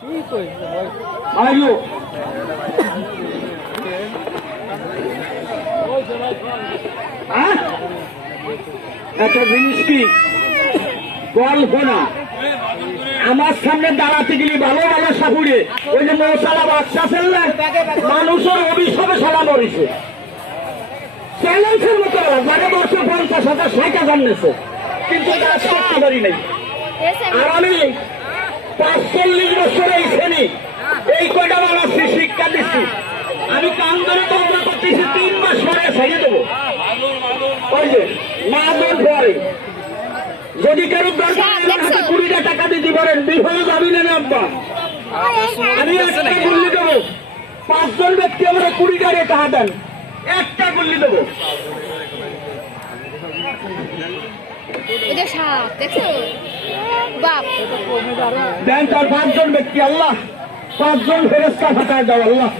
একটা জিনিস কি গল্প না, আমার সামনে দাঁড়াতে গেলি ভালো ভালো সাপুরে ওই যে মৌসালা বাচ্চা ফেললে মানুষের অভিশাপে সালা মরেছে চ্যালেঞ্জের মতো মানে বছর 50,000 60,000 নেছে কিন্তু কাজ করতে পারি নাই। আর আমি 45 বছরে এই শ্রেণী এই কয়টা বানাচ্ছি শিক্ষা দিচ্ছি, আমি কান ধরে তন্ত্র করতেছি 3 মাস পরে ছেড়ে দেবো। ওই যে মা বোন পরে যদি কারো দরকার 20 টাকা দিতে পারেন বিফলে যাবি না আব্বা। আমি একটা গুল্লি দেবো, 5 জন ব্যক্তি আমরা 20 টাকা দেন, একটা গুল্লি দেবো। দেন তার 5 জন ব্যক্তি, আল্লাহ 5 জন ফেরেশতা ফাটায় দাও আল্লাহ।